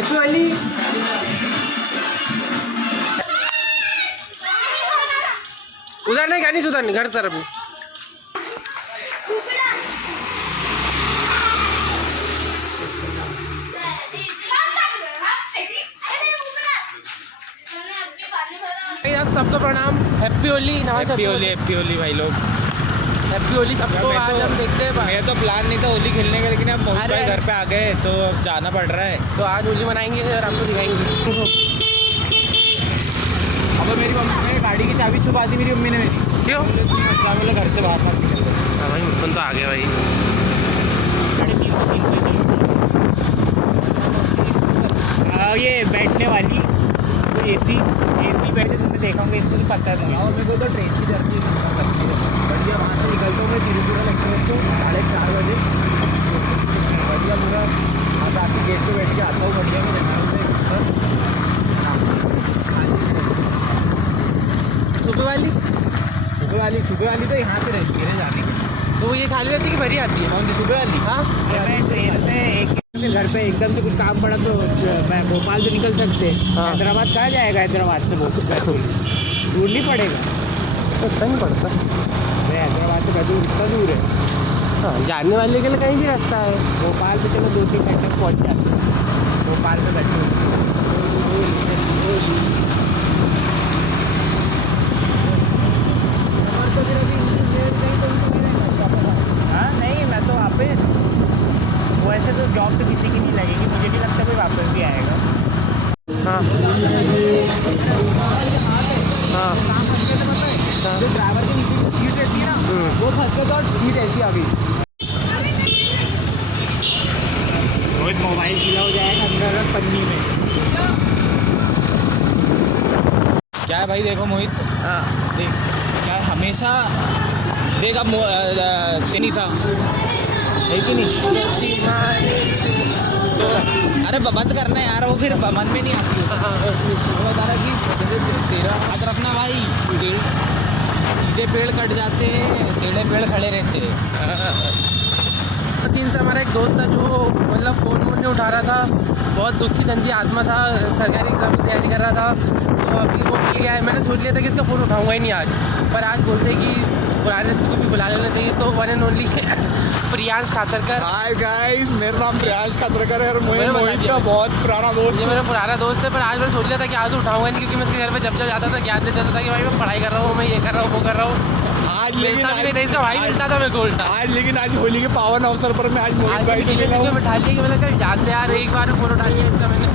Happy Holi. उधर नहीं गानी उधर नहीं, घर तरफ नहीं। आप सबको प्रणाम। Happy Holi. Happy Holi, happy Holi भाई लोग, हैप्पी होली सबको। आज हम देखते हैं मेरा तो प्लान नहीं था होली खेलने का, लेकिन अब मोहित भाई घर पे आ गए तो अब जाना पड़ रहा है। तो आज होली मनाएंगे और आपको दिखाएंगे। अब मेरी मम्मी ने गाड़ी की चाबी छुपा दी मेरी मम्मी ने मेरी। क्यों? बोले घर से बाहर मत निकल। हाँ भाई, मुझे तो आ गया भाई। ये बैठने वाली तो एसी बैठे तुमने देखा होगा, इसको पता था। और मेरे को तो ट्रेन की जर्नी बढ़िया, वहाँ से निकलता हूँ मैं तिरुपुरा एक्सप्रेस को 4:30 बजे, बढ़िया पूरा अब आपकी गेट पे बैठ के आता हूँ बढ़िया में रहना सुबह वाली तो यहाँ से रहती है जाने की। तो वो ये खाली रहती है कि भरी आती है? कौन सी सुबह वाली? हाँ, मैं ट्रेन से एक घर पे एकदम से कुछ काम पड़ा तो मैं भोपाल से निकल सकते। हाँ। हैदराबाद कहाँ जाएगा? हैदराबाद से बैतूल दूर नहीं पड़ेगा? तो नहीं पड़ता। हैदराबाद से बैतूल कितना दूर है? हाँ, जाने वाले के लिए कहीं भी रास्ता है। भोपाल से चलो 2-3 घंटे में पहुँच जाते हैं भोपाल से बैतूल। हाँ नहीं, मैं तो वापस वैसे तो जॉब तो किसी की नहीं लगेगी, मुझे नहीं लगता कोई वापस भी आएगा। हाँ हाँ, जो ड्राइवर के नीचे की सीट रहती है ना, वो फंसते तो सीट ऐसी आ गई। रोहित मोबाइल गीला हो जाएगा अंदर पन्नी में। क्या है भाई? देखो मोहित, हाँ, देख क्या हमेशा देख अब नहीं था है कि नहीं? तो अरे बंद करना है यार, वो फिर मन में नहीं आती। वो बता रहा कि जैसे तेरा हाथ रखना भाई, सीधे पेड़ कट जाते हैं, टेढ़े पेड़ खड़े रहते हैं। 3 से हमारा एक दोस्त था जो मतलब फ़ोन नहीं उठा रहा था, बहुत दुखी धंधी आत्मा था, सरकारी एग्ज़ाम की तैयारी कर रहा था। तो अभी वो मिल गया है। मैंने सोच लिया था कि इसका फ़ोन उठाऊंगा ही नहीं आज, पर आज बोलते कि पुराने रिश्ते को भी बुला लेना चाहिए। तो one and only Priyansh Khatarkar. Hi guys, मेरा नाम प्रियांश खातरकर है और मोहित का बहुत पुराना दोस्त ये है। मेरा पुराना दोस्त है, पर आज मैंने सोच लिया था कि आज उठाऊंगा नहीं, क्योंकि मैं इसके घर पे जब जाता था ज्ञान देता था कि भाई मैं पढ़ाई कर रहा हूँ, मैं ये कर रहा हूँ, वो कर रहा हूँ। आज मिलता भी नहीं था, इसका भाई मिलता था मेरे को उल्टा। आज होली के पावन अवसर पर मैं आज मोहित भाई को मिला हूँ। बैठा लिया कि मैंने कहा जान दे यार, एक बार फ़ोन उठा लिया इसका मैंने।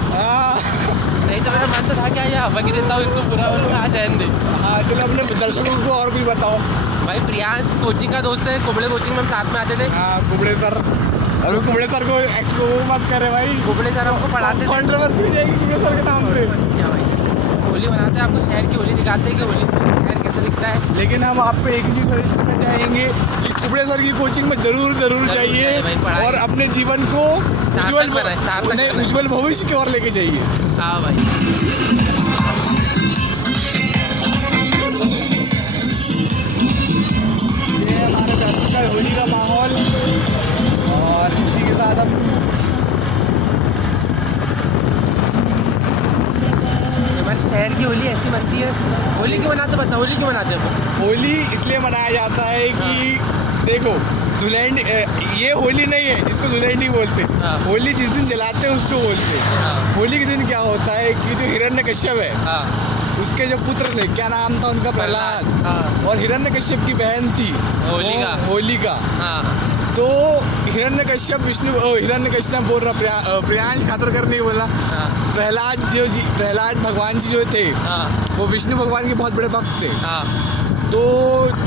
नहीं तो मेरा मन तो था कि आज हवा की देता हूँ इसको पूरा, बोलूँगा आज रहने दे। हाँ, चलो अपने दर्शकों को और कुछ बताओ। भाई प्रियांश कोचिंग का दोस्त है, कुबड़े कोचिंग में हम साथ में आते थे। हाँ, कुबड़े सर, अरे कुबड़े सर को एक्सप्लो मत करे भाई, कुबड़े सर हमको पढ़ाते थे। कंट्रोवर्सी हो जाएगी कुबड़े सर के नाम पे। क्या भाई, होली मनाते हैं, आपको शहर की होली दिखाते हैं कि होली शहर कैसे दिखता है। लेकिन हम आप पे एक ही चीज सजेस्ट करना चाहेंगे कि कुबड़े सर की कोचिंग में जरूर जाइए भाई, पढ़ाई और अपने जीवन को उज्जवल भविष्य की ओर लेके जाइए। हाँ भाई, ये हमारे बैतूल का होली का माहौल, और इसी के साथ हम हमारे शहर की होली ऐसी बनती है। होली क्यों मनाते, बता होली क्यों मनाते हो? होली इसलिए मनाया जाता है कि देखो, दुल्हन ये होली नहीं है, इसको दुल्हन नहीं बोलते। हाँ। होली जिस दिन जलाते हैं उसको बोलते हैं। हाँ। होली के दिन क्या होता है कि जो हिरण्यकश्यप है, हाँ, उसके जो पुत्र थे, क्या नाम था उनका? प्रहलाद। हाँ, और हिरण्यकश्यप की बहन थी होलिका। हाँ, तो हिरण्यकश्यप बोल रहा, प्रियांश खातरकर नहीं बोला। हाँ, प्रहलाद भगवान जी जो थे, हाँ, वो विष्णु भगवान के बहुत बड़े भक्त थे। हाँ, तो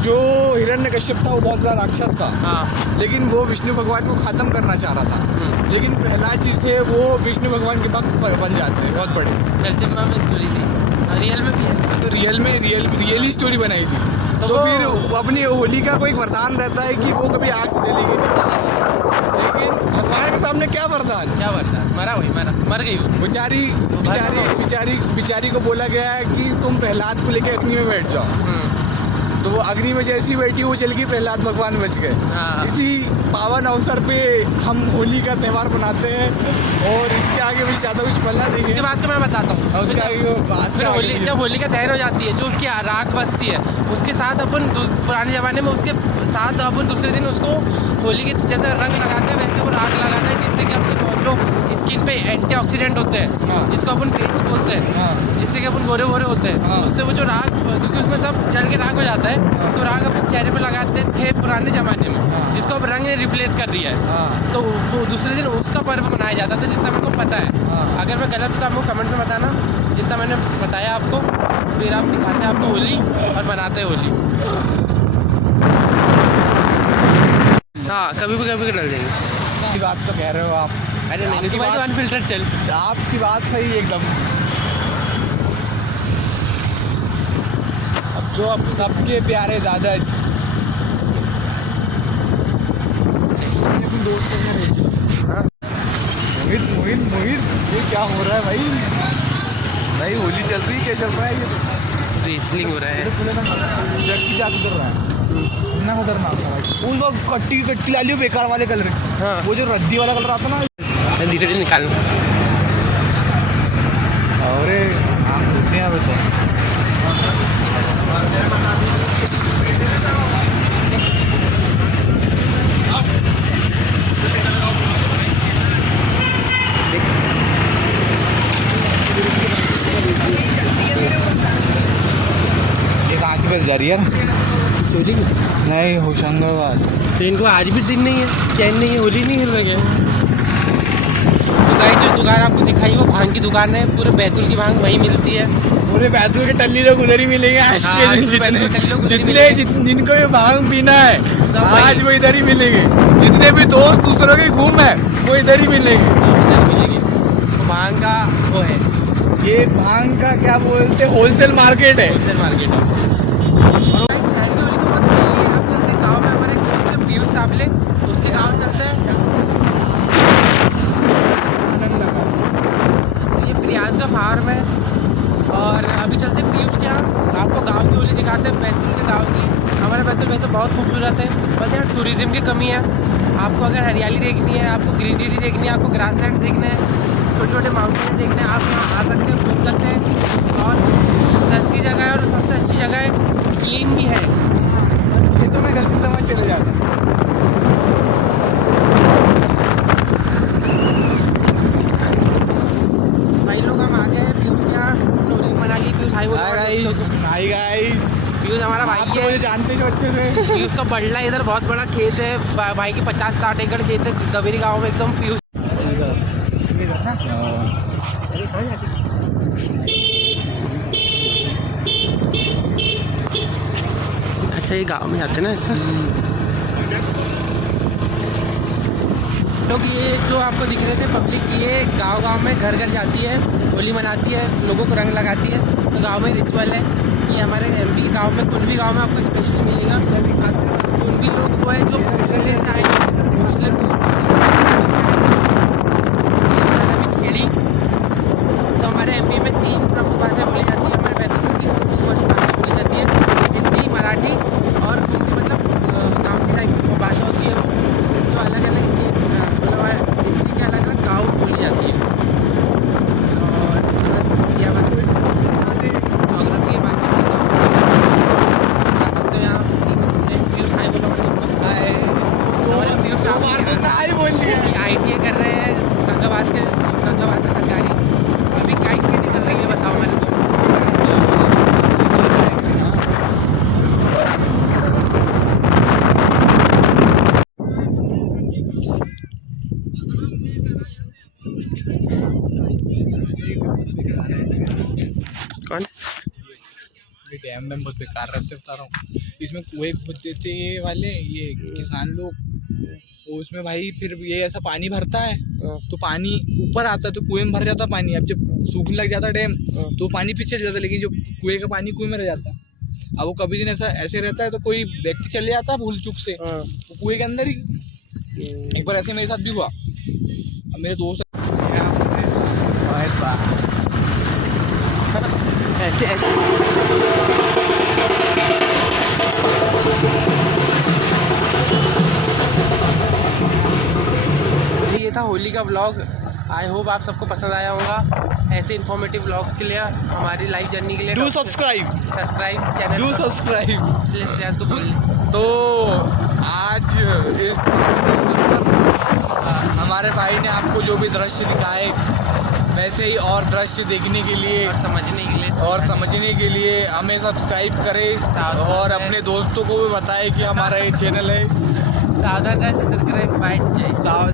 जो हिरण्यकश्यप था वो बहुत बड़ा राक्षस था, हाँ, लेकिन वो विष्णु भगवान को खत्म करना चाह रहा था। लेकिन प्रहलाद जी थे, वो विष्णु भगवान के भक्त बन जाते हैं, बहुत बड़े। नरसिम्हा में स्टोरी थी, रियल में भी है। तो रियली स्टोरी बनाई थी। तो फिर अपनी होलिका को एक वरदान रहता है कि वो कभी आग से जलेगी नहीं। लेकिन भगवान के सामने क्या वरदान? क्या बता, मर गई वो। बिचारी को बोला गया है कि तुम प्रहलाद को लेकर अग्नि में बैठ जाओ। तो वो अग्नि में जैसी बैठी वो जल गई, प्रहलाद भगवान बच गए। हाँ। इसी पावन अवसर पे हम होली का त्यौहार मनाते हैं और इसके आगे मुझे ज़्यादा कुछ पता नहीं इसके है। बाद तो मैं बताता हूँ। और उसके आगे वो बात फिर होली, जब होली का दहन हो जाती है, जो उसकी राख बचती है, उसके साथ अपन पुराने ज़माने में उसके साथ अपन दूसरे दिन उसको होली के जैसे रंग लगाते हैं, वैसे वो राख लगाते हैं, जिससे कि अपने जो स्किन पे एंटीऑक्सीडेंट होते हैं, हाँ। जिसको अपन पेस्ट बोलते हैं, हाँ। जिससे कि अपन गोरे गोरे होते हैं, हाँ। उससे वो जो राख, क्योंकि उसमें सब जल के राख हो जाता है, हाँ। तो राख अपने चेहरे पे लगाते थे पुराने ज़माने में, हाँ। जिसको अब रंग ने रिप्लेस कर दिया है। हाँ। तो वो दूसरे दिन उसका पर्व मनाया जाता था, जितना मेरे को पता है। हाँ। अगर मैं गलत हूँ तो आपको कमेंट में बताना, जितना मैंने बताया आपको। फिर आप दिखाते हैं आपको होली और मनाते हैं होली। हाँ, कभी भी डल जाएंगे। की बात तो कह रहे हो आप। अरे नहीं, आपकी तो भाई तो बात- अनफिल्टर्ड चल। आपकी बात सही है एकदम। अब जो अब सबके प्यारे दादाजी मोहित मोहित मोहित, ये क्या हो रहा है भाई? भाई होली चल रही है, क्या चल रहा है ये? रेसलिंग हो रहा है। उतर रहा है ना, उतरना उस वक्त कट्टी की कट्टी ला लियो बेकार वाले कलर। हाँ। वो जो रद्दी वाला कलर आता ना, धीरे धीरे निकालना। अरे हाँ होते हैं तो एक आँख की बस जा रही है नहीं, होशंगाबाद। तो इनको आज भी दिन नहीं है, चैन नहीं है, होली नहीं हिल रही है। तो गाइस, जो दुकान आपको दिखाई वो भांग की दुकान है, पूरे बैतूल की भांग वहीं मिलती है। पूरे बैतूल के टल्ली लोग उधर ही मिलेंगे आज हाँ, के आज दिन। भी बैतूल के टल्ली लोग उधर ही जितने मिलेंगे। जिनको भी भांग पीना है सब आज वहीं। वो इधर ही मिलेंगे। जितने भी दोस्त दूसरों के घूम है वो इधर ही मिलेंगे। तो भांग का वो है, ये भांग का क्या बोलते हैं, होलसेल मार्केट है। होलसेल मार्केट है। और गाइस, शहर की होली तो बहुत पहले है। अब चलते गाँव में, हमारे दोस्त है पीयूष साबले, उसके गाँव चलते हैं। ये प्रियांश का फार्म है। और अभी चलते हैं पीयूष के यहाँ, आपको गांव की होली दिखाते हैं, बैतूल के गांव की। हमारा बैतूल वैसे बहुत खूबसूरत है, बस यहाँ टूरिज्म की कमी है। आपको अगर हरियाली देखनी है, आपको ग्रीनरी देखनी है, आपको ग्रासलैंड्स देखने हैं, छोटे छोटे माउंटेन्स देखने हैं, आप यहाँ आ सकते हैं, घूम सकते हैं। और सस्ती जगह है और सबसे अच्छी जगह है, क्लीन भी है। बस खेतों में गलती समझ चले जाते हैं। भाई लोग हम आ गए पीयूष के यहाँ, हमने होली मना ली। पीयूष हाई बोलो। हाय गाइस, पीयूष हमारा आप भाई तो मुझे है। जानते हो अच्छे से। पीयूष का बड़ला इधर बहुत बड़ा खेत है, भाई की 50-60 एकड़ खेत है दवेरी गाँव में एकदम। पीयूष अच्छा, ये गांव में आते ना ऐसा लोग। ये जो आपको दिख रहे थे पब्लिक, ये गांव में घर घर जाती है, होली मनाती है, लोगों को रंग लगाती है। तो गांव में रिचुअल है ये। हमारे एमपी के गांव में, कुंभी गांव में आपको स्पेशली मिलेगा। कुंभी लोग वो है जो भोसले से आए, भोसले को खेड़ी। तो हमारे एमपी में 3 प्रमुख भाषाएं बोली जाती है। हमारे बैतूल की भाषा बोली जाती है हिंदी, मराठी और कुंभी, मतलब गाँव की टाइप की भाषा होती है जो अलग अलग स्टेट, मतलब हमारे डिस्ट्रिक्ट के अलग अलग गाँव में बोली जाती है। और बस ये हमारी जोग्राफी है। बाकी आ सकते हो यहाँ पीयूष हाई बोलो। हमारे पीयूष साहब हाय बोल दिया। ITI कर रहे हैं होशंगाबाद से सरकारी। अभी क्या ही खेती चल रही है बताओ हमारे दोस्त। कौन? ये डैम में बहुत बेकार रहते बता रहा हूँ। इसमें कुएं खोदते थे ये वाले, ये किसान लोग, तो उसमें भाई फिर ये ऐसा पानी भरता है तो पानी ऊपर आता है तो कुएं में भर जाता पानी। अब जब सूखने लग जाता डैम तो पानी पीछे चल जाता है, लेकिन जो कुएं का पानी कुएं में रह जाता है। अब वो कभी दिन ऐसा ऐसे रहता है तो कोई व्यक्ति चले जाता है भूल चूक से वो कुएं के अंदर ही। एक बार ऐसे मेरे साथ भी हुआ। अब मेरे दोस्त ऐसे व्लॉग आई होप आप सबको पसंद आया होगा। ऐसे इन्फॉर्मेटिव व्लॉग्स के लिए, हमारी लाइव जर्नी के लिए do subscribe channel do subscribe. Please तो बोल। तो आज इस हमारे भाई ने आपको जो भी दृश्य दिखाए, वैसे ही और दृश्य देखने के लिए और समझने के लिए हमें सब्सक्राइब करें और अपने दोस्तों को भी बताएं कि हमारा ये चैनल है। सावधान रहे, सतर्क रहे, बाय, जय।